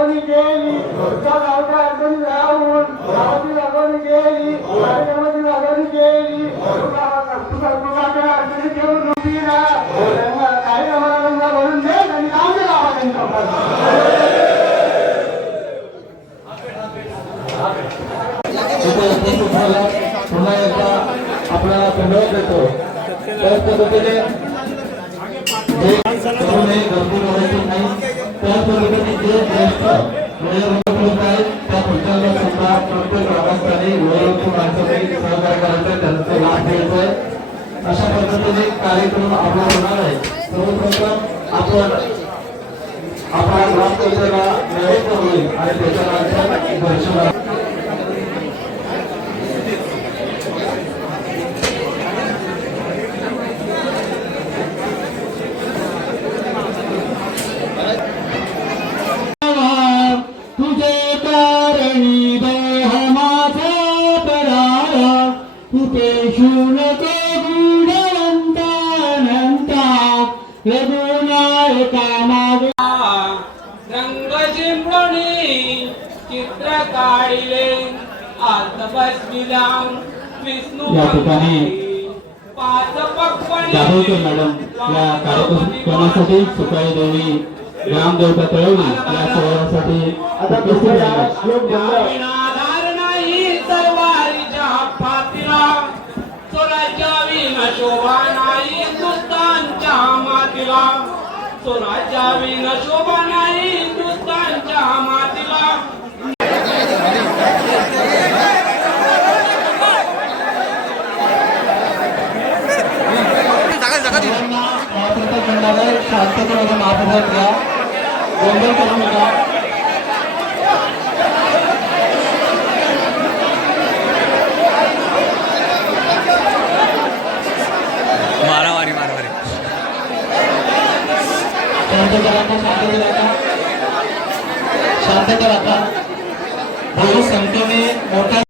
لغوني جيلي كان أوتا أدن راون راوتي لغوني جيلي أدن لغوني جيلي আপনারা পুনরায় পেত পদ্ধতিতে त्याचबरोबर त्या पुढच्याला सुद्धा प्रत्येक ग्रामस्थांनी वयोवृद्ध माणसांनी सहकार्य करायचं त्यांचं लाभ घ्यायचं आहे. अशा पद्धतीने कार्यक्रम आपला होणार आहे सर्वप्रथम आपण आपला ग्रामपंचायतला नैवेद्य होईल आणि त्याच्यानंतर दर्शनाला शुनक गुणवंता नंता रघुनायका रंग जिंपणे चित्र काढिले आतपस्मिला विष्णू या ठिकाणी मॅडम या कार्यक्रमासाठी सुकाळी देवी ग्रामदेवता तळवली या सोहळ्यासाठी आता विन शोभा नाही हिंदुस्तानच्या मातीला स्वराज्या विन शोभा नाही हिंदुस्तानच्या मातीला स्वातंत्र्य करणारे शांततेमध्ये महाप्रसाद घ्या गोंधळ करू नका. সাবধানে রাখা সাবধানে রাখা। সাবধানে রাখা।